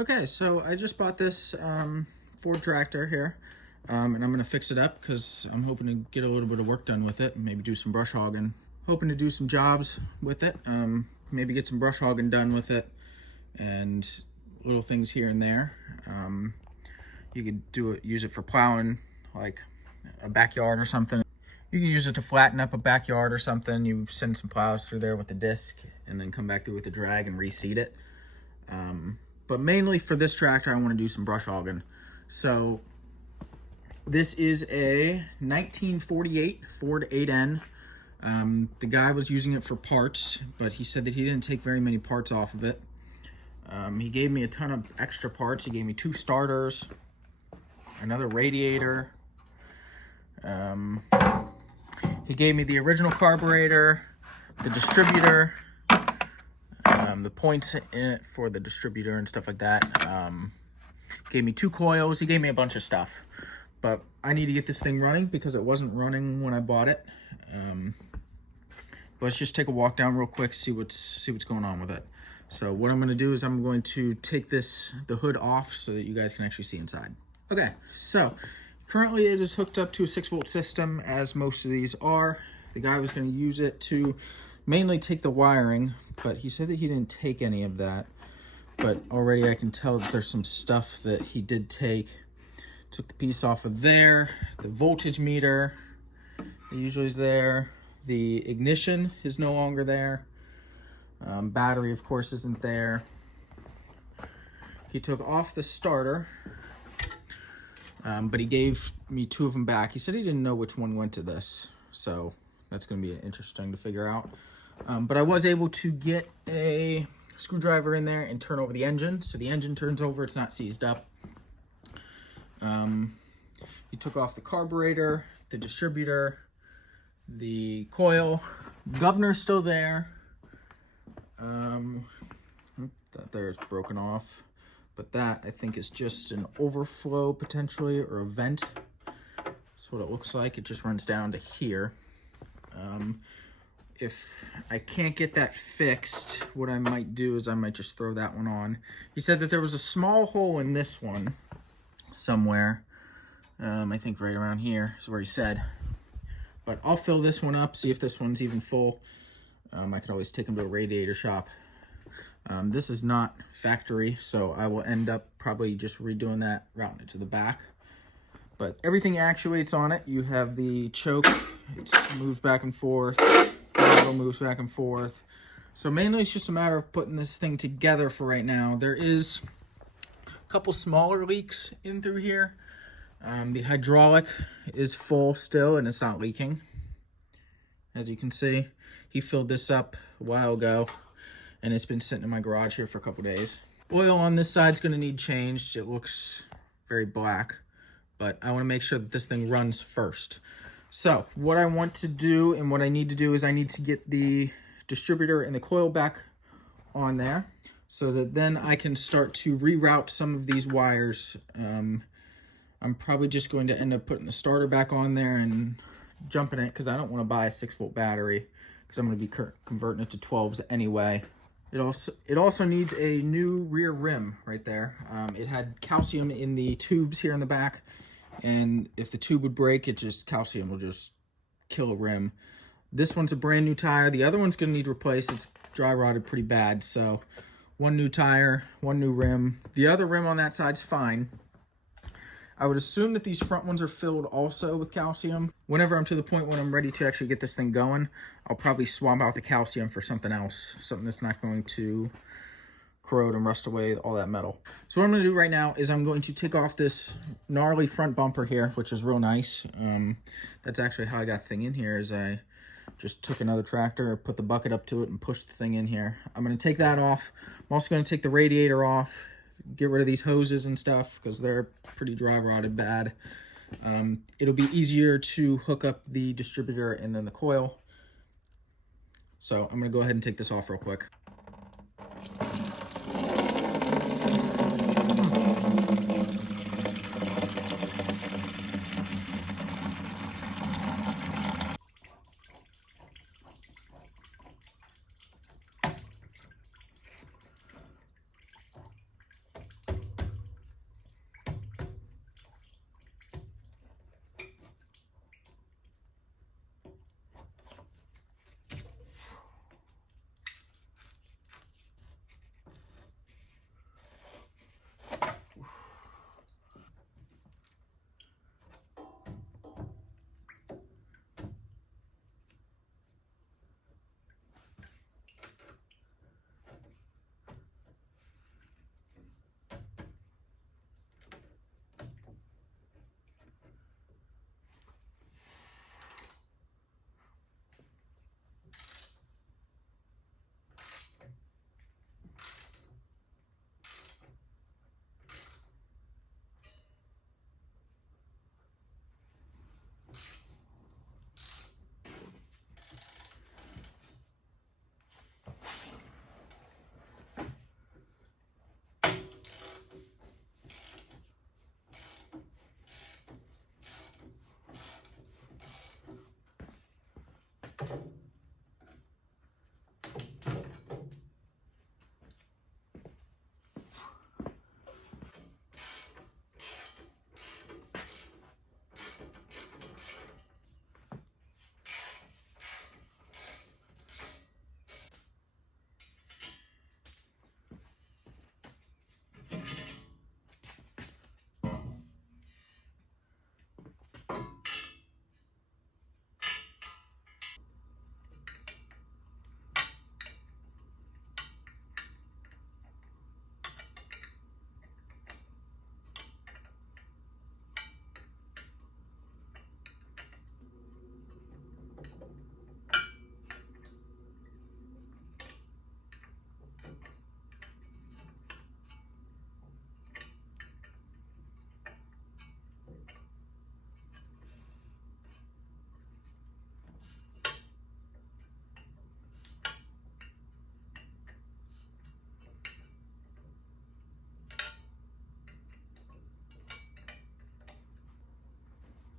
Okay, so I just bought this Ford tractor here, and I'm gonna fix it up because I'm hoping to get a little bit of work done with it and maybe do some brush hogging. Hoping to do some jobs with it, maybe get some brush hogging done with it, and little things here and there. You could use it for plowing, like a backyard or something. You can use it to flatten up a backyard or something. You send some plows through there with the disc, and then come back through with the drag and reseed it. But mainly for this tractor, I want to do some brush hogging. So this is a 1948 Ford 8N. The guy was using it for parts, but he said that he didn't take very many parts off of it. He gave me a ton of extra parts. He gave me 2 starters, another radiator. He gave me the original carburetor, the distributor, the points in it for the distributor and stuff like that. Gave me 2 coils. He gave me a bunch of stuff, but I need to get this thing running because it wasn't running when I bought it. Let's just take a walk down real quick, see what's going on with it. So what I'm going to do is I'm going to take the hood off so that you guys can actually see inside. Okay, so currently it is hooked up to a 6-volt system, as most of these are. The guy was going to use it to mainly take the wiring, but he said that he didn't take any of that. But already I can tell that there's some stuff that he did take. Took the piece off of there. The voltage meter that usually is there. The ignition is no longer there. Battery, of course, isn't there. He took off the starter, but he gave me 2 of them back. He said he didn't know which one went to this, so that's going to be interesting to figure out. But I was able to get a screwdriver in there and turn over the engine. So the engine turns over, it's not seized up. He took off the carburetor, the distributor, the coil. Governor's still there. That there is broken off. But that, I think, is just an overflow, potentially, or a vent. That's what it looks like. It just runs down to here. If I can't get that fixed, what I might do is I might just throw that one on. He said that there was a small hole in this one somewhere. I think right around here is where he said. But I'll fill this one up, see if this one's even full. I could always take them to a radiator shop. This is not factory, so I will end up probably just redoing that, routing it to the back. But everything actuates on it. You have the choke, it moves back and forth. Throttle moves back and forth. So mainly it's just a matter of putting this thing together for right now. There is a couple smaller leaks in through here. The hydraulic is full still and it's not leaking. As you can see, he filled this up a while ago and it's been sitting in my garage here for a couple days. Oil on this side is going to need changed. It looks very black, but I want to make sure that this thing runs first. So what I want to do and what I need to do is I need to get the distributor and the coil back on there so that then I can start to reroute some of these wires. I'm probably just going to end up putting the starter back on there and jumping it because I don't want to buy a 6-volt battery because I'm going to be converting it to 12s anyway. It also needs a new rear rim right there. It had calcium in the tubes here in the back. And if the tube would break, calcium will just kill a rim. This one's a brand new tire. The other one's gonna need replaced. It's dry rotted pretty bad. So 1 new tire, 1 new rim. The other rim on that side's fine. I would assume that these front ones are filled also with calcium. Whenever I'm to the point when I'm ready to actually get this thing going, I'll probably swap out the calcium for something else. Something that's not going to corrode and rust away all that metal. So what I'm going to do right now is I'm going to take off this gnarly front bumper here, which is real nice. That's actually how I got the thing in here, is I just took another tractor, put the bucket up to it, and pushed the thing in here. I'm going to take that off. I'm also going to take the radiator off, get rid of these hoses and stuff because they're pretty dry rotted bad. It'll be easier to hook up the distributor and then the coil. So I'm going to go ahead and take this off real quick.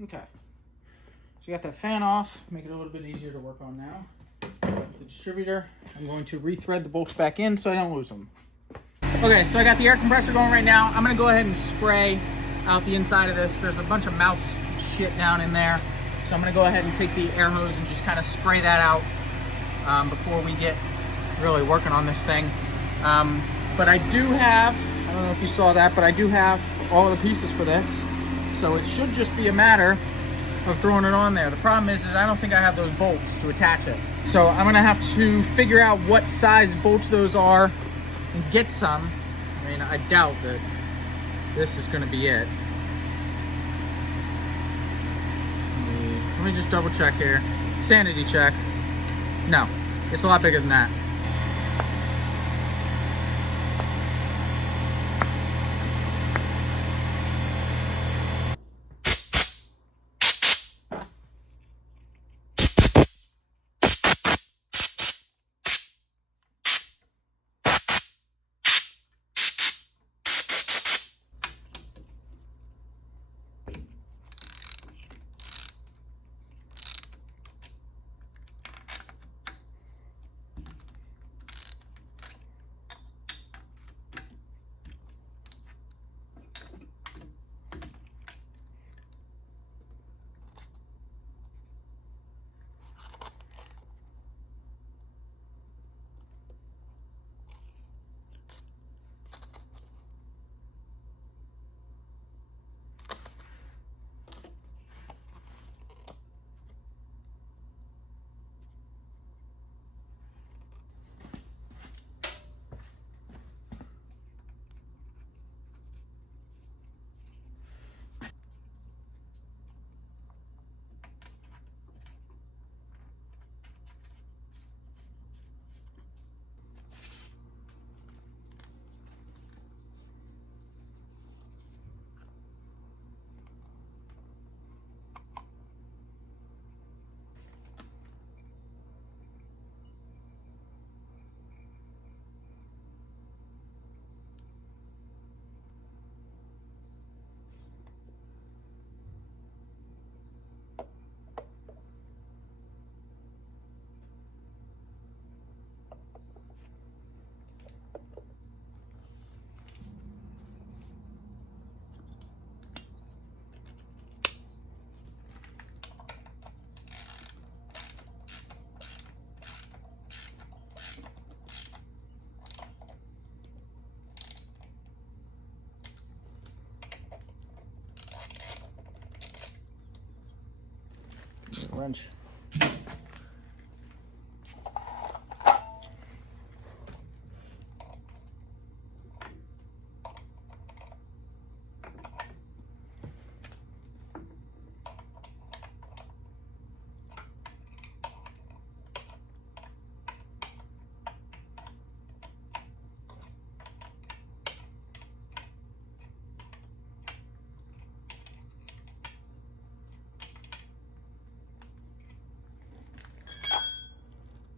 Okay. So you got that fan off, make it a little bit easier to work on now. The distributor, I'm going to rethread the bolts back in so I don't lose them. Okay, so I got the air compressor going right now. I'm gonna go ahead and spray out the inside of this. There's a bunch of mouse shit down in there. So I'm gonna go ahead and take the air hose and just kind of spray that out before we get really working on this thing. But I do have, I don't know if you saw that, but I do have all the pieces for this. So it should just be a matter of throwing it on there. The problem is I don't think I have those bolts to attach it. So I'm gonna have to figure out what size bolts those are and get some. I mean, I doubt that this is gonna be it. Let me just double check here. Sanity check. No, it's a lot bigger than that. Wrench.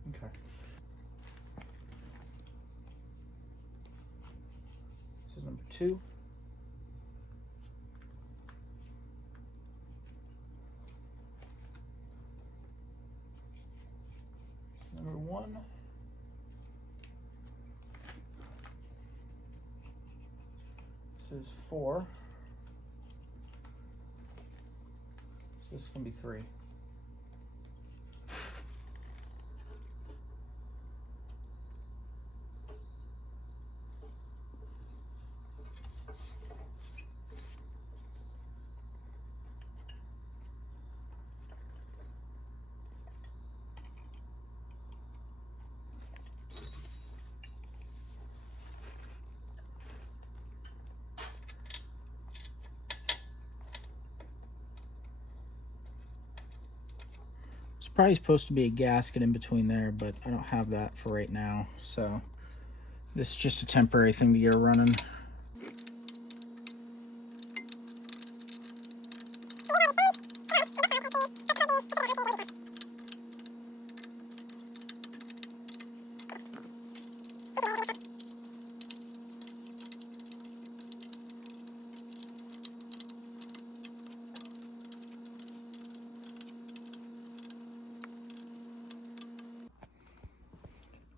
Okay. This is number 2. This is 4. So this is going to be 3. It's probably supposed to be a gasket in between there, but I don't have that for right now. So this is just a temporary thing to get her running.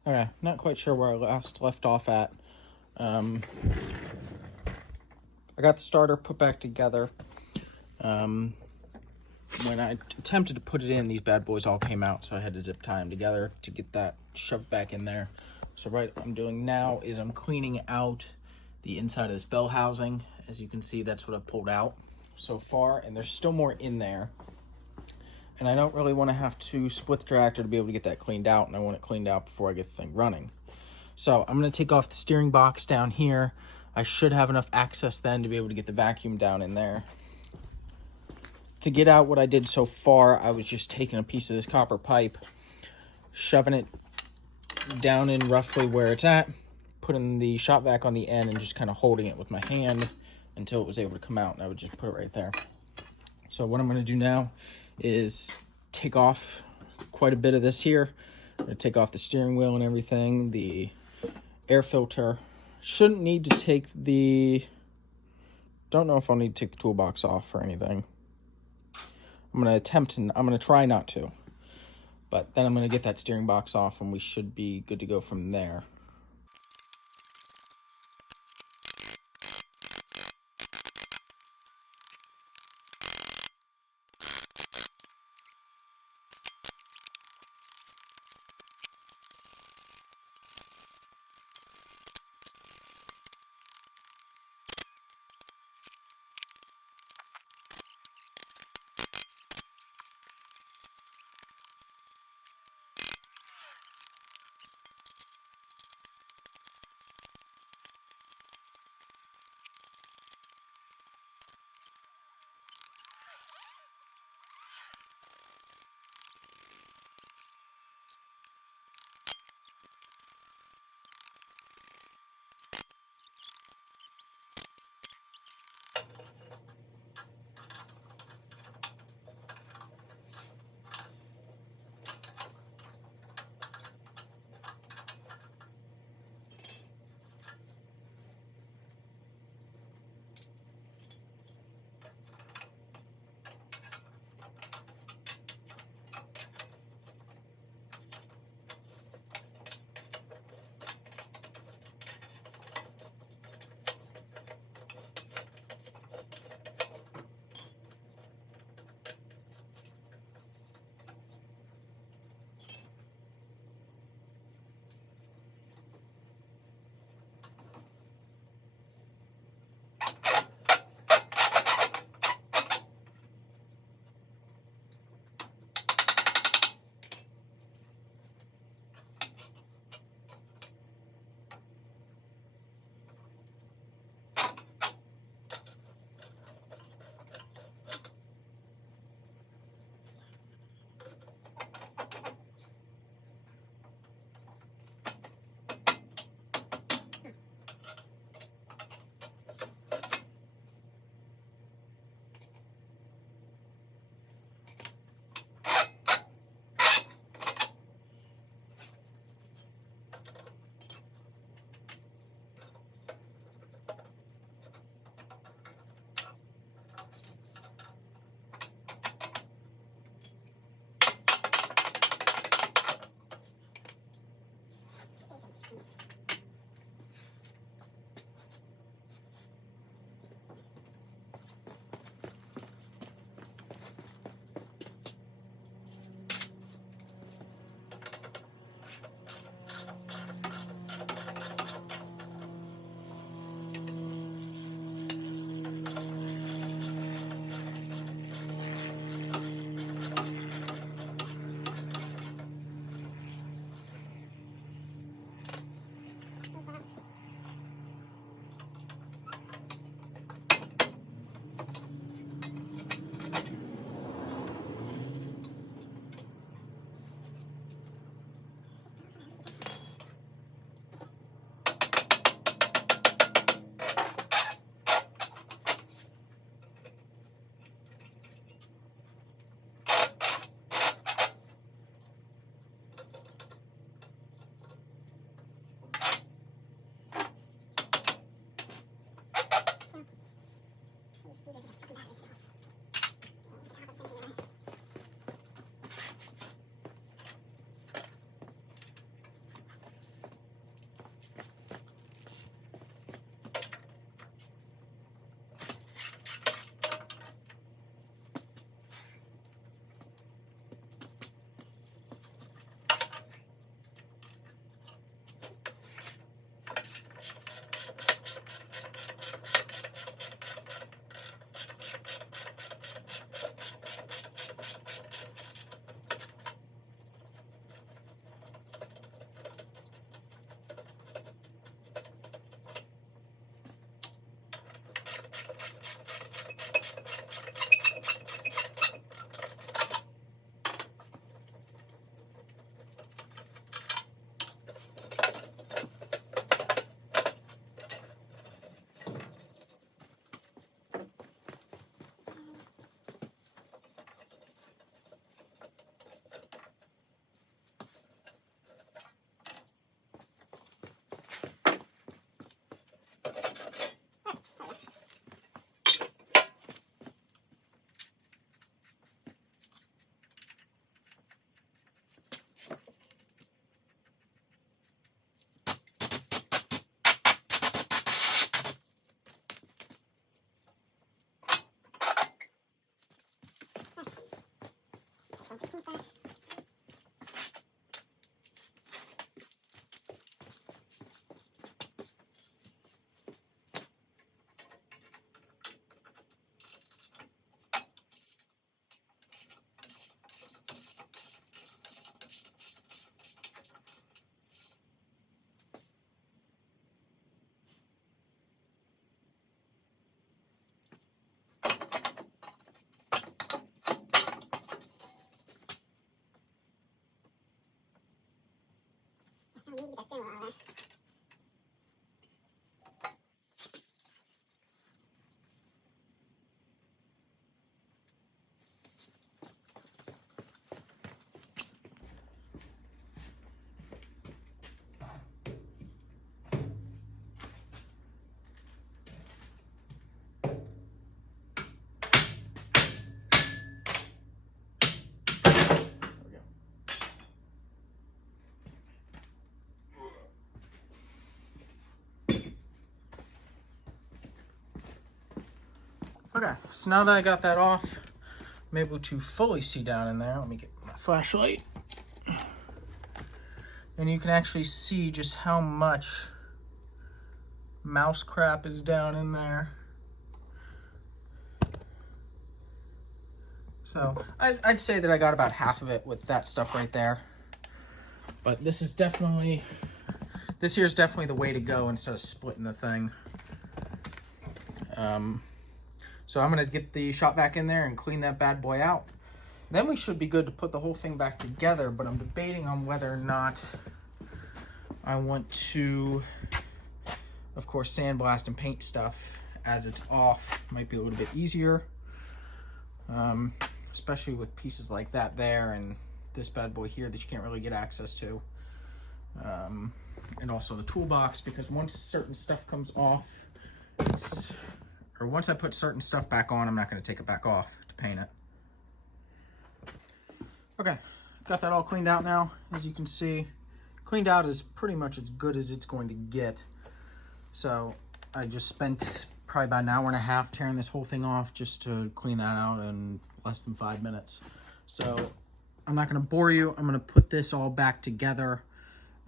Okay, not quite sure where I left off at. I got the starter put back together. When I attempted to put it in, these bad boys all came out, so I had to zip tie them together to get that shoved back in there. So what I'm doing now is I'm cleaning out the inside of this bell housing. As you can see, that's what I've pulled out so far, and there's still more in there. And I don't really want to have to split the tractor to be able to get that cleaned out, and I want it cleaned out before I get the thing running. So I'm going to take off the steering box down here. I should have enough access then to be able to get the vacuum down in there. To get out what I did so far, I was just taking a piece of this copper pipe, shoving it down in roughly where it's at, putting the shop vac on the end, and just kind of holding it with my hand until it was able to come out, and I would just put it right there. So what I'm going to do now is take off quite a bit of this here. I'm going to take off the steering wheel and everything. The air filter. Shouldn't need to take the... Don't know if I'll need to take the toolbox off or anything. I'm going to try not to. But then I'm going to get that steering box off and we should be good to go from there. Okay, so now that I got that off, I'm able to fully see down in there. Let me get my flashlight. And you can actually see just how much mouse crap is down in there. So I'd say that I got about half of it with that stuff right there. But this is definitely, this here is definitely the way to go instead of splitting the thing. So I'm gonna get the shop vac in there and clean that bad boy out. Then we should be good to put the whole thing back together, but I'm debating on whether or not I want to, of course, sandblast and paint stuff as it's off. Might be a little bit easier, especially with pieces like that there and this bad boy here that you can't really get access to. And also the toolbox, because once certain stuff comes off, or once I put certain stuff back on, I'm not going to take it back off to paint it. Okay, got that all cleaned out now. As you can see, cleaned out is pretty much as good as it's going to get. So I just spent probably about an hour and a half tearing this whole thing off just to clean that out in less than 5 minutes. So I'm not going to bore you. I'm going to put this all back together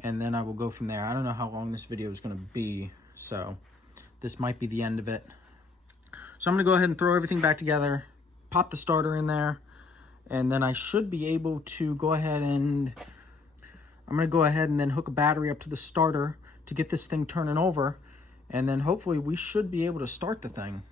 and then I will go from there. I don't know how long this video is going to be, so this might be the end of it. So I'm going to go ahead and throw everything back together, pop the starter in there, and then I should be able to go ahead and then hook a battery up to the starter to get this thing turning over, and then hopefully we should be able to start the thing.